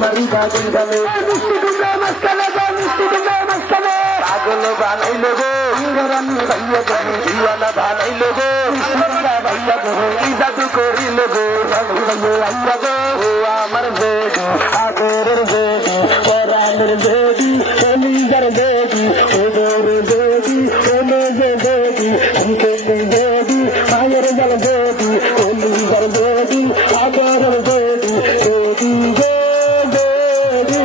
মারি বাগুন গালে মিষ্টি কুমড়া মাঝখানে গো মিষ্টি কুমড়া মাঝখানে পাগল বানাইল গো ইংরানি ভাইয়া গো দিওয়ানা বানাইল গো মিষ্টি কুমড়া ভাইয়া গো এই জাদু করিল গো ভাইয়া গো ও আমার বেডি আদরের বেডি পরাণের বেডি কলিজার বেডি ওদের বেডি কলেজের বেডি অঙ্কের বেডি মায়ের জল বেডি কলিজার বেডি আদরের বেডি বেডি গো বেডি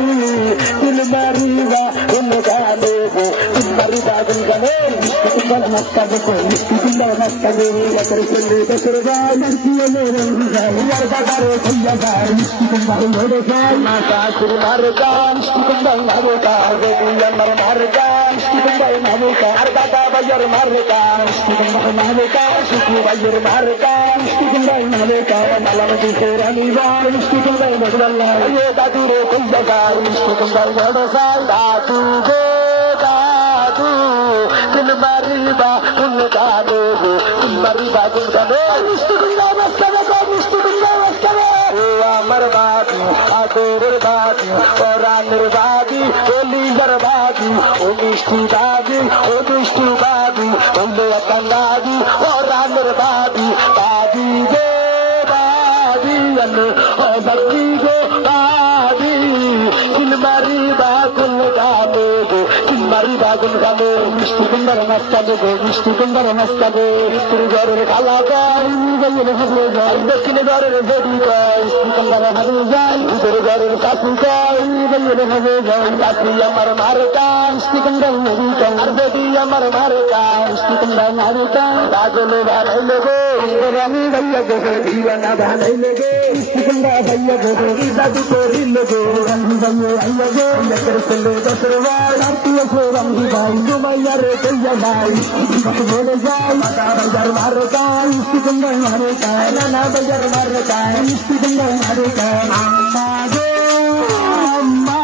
দিল মারিবা অন্য গানে গো দিল মারিবা দিল গানে কুম্বল মস্তা গো কুম্বল মস্তা গো একের চলে দশর গায় লড়কিয়ে রঙ গায় ইয়ার বাজারে কইয়া গায় কুম্বল মোড়ে গায় মাতা সুর মার গান কুম্বল মার গায় তুই আমার মার গান কুম্বল মার গায় আর দাদা বাজার মার গান কুম্বল মার গায় সুকু বাজার মার গান কুম্বল মার গায় মালাম দিতে রানী গান কুম্বল মার গায় এ দাদু রে কইয়া গায় কুম্বল মোড়ে গায় দাদু গো দাদু দিল মারিবা উন গানে গো মারিবা দিল গানে মিষ্টি কুমড়া মাঝখানে গো মিষ্টি কুমড়া মাঝখানে ও আমার বাবু আদরের বাবু পরাণের বাবু কলিজার বাবু ও মিষ্টি বাবু ও মিষ্টি বাবু বললো একটা দাবি পরাণের বাবু দাবি গো দাবি ও দাবি গো দাবি দিল মারিবা উন গানে গো মারি বাগুন গালে মিষ্টি কুমড়ার মাঝখানে গো মিষ্টি কুমড়ার মাঝখানে উত্তর ঘরের খালা গাই গেলে হবে যাই দক্ষিণ ঘরের বেডি গাই কুমড়ার হাতে যাই উত্তর ঘরের কাকু গাই গেলে হবে যাই কাকু আমার মার গান মিষ্টি কুমড়ার মেরি গান আর বেডি আমার মার গান মিষ্টি কুমড়ার মার গান পাগল বানাইল গো আমি ভাইয়া গো দিওয়ানা বানাইল গো মিষ্টি কুমড়া ভাইয়া গো জাদু করিল গো আমি ভাইয়া গো একের ছেলে দশর ভাই রঙি ভাই ডুবাইয়া রে কইয়া ভাই বলে যাই মাতা বাজার মার গান মিষ্টি কুমড়া মার গান নানা বাজার মার গান মিষ্টি কুমড়া মার গান আম্মা গো আম্মা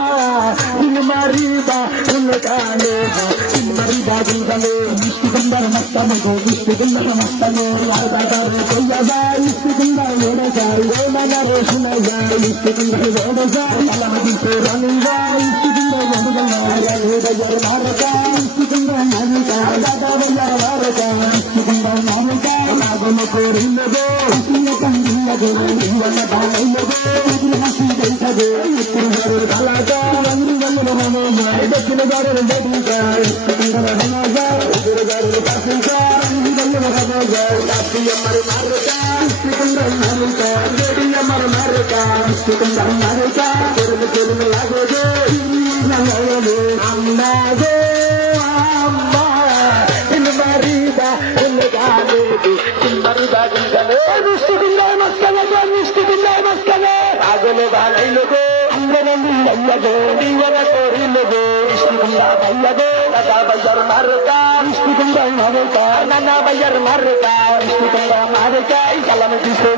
দিল মারিবা উন গানে গো দিল মারিবা দিল গানে মিষ্টি কুমড়ার মাঝখানে গো মিষ্টি কুমড়ার মাঝখানে আর বাজারে কইয়া ভাই মিষ্টি কুমড়া মোড়ে যাই ও বাজারে শুনে যাই মিষ্টি কুমড়া মোড়ে যাই মালাম দিতে রানী যাই মিষ্টি কুমড়া মোড়ে যাই বাজার মার গান মিষ্টি কুমড়া মার গান দাদা বাজার মার গান মিষ্টি কুমড়া মার গান পাগল করিল গো হাসিল কান্দিল গো দিওয়ানা বানাইল গো দিল হাসি দেখা গো উত্তর ঘরের খালা গান রঙি রঙের মনে যায় দক্ষিণ ঘরের বেডি গান মিষ্টি কুমড়া বানা যায় উত্তর ঘরের কাকু গান রঙি রঙের মনে যায় কাকু আমার মার গান মিষ্টি কুমড়া মার গান বেডি আমার মার গান মিষ্টি কুমড়া মার গান চরম চরম লাগো গো আম্মা গো আম্মা দিল মারিবা উন গানে গো দিল মারিবা দিল গানে মিষ্টি কুমড়ার মাঝখানে গো মিষ্টি কুমড়ার মাঝখানে পাগল বানাইল গো ইংরানি ভাইয়া গো দিওয়ানা করিল গো মিষ্টি কুমড়া ভাইয়া গো দাদা বাজার মার গান মিষ্টি কুমড়া মার গান নানা বাজার মার গান মিষ্টি কুমড়া মার গান সালাম দিতে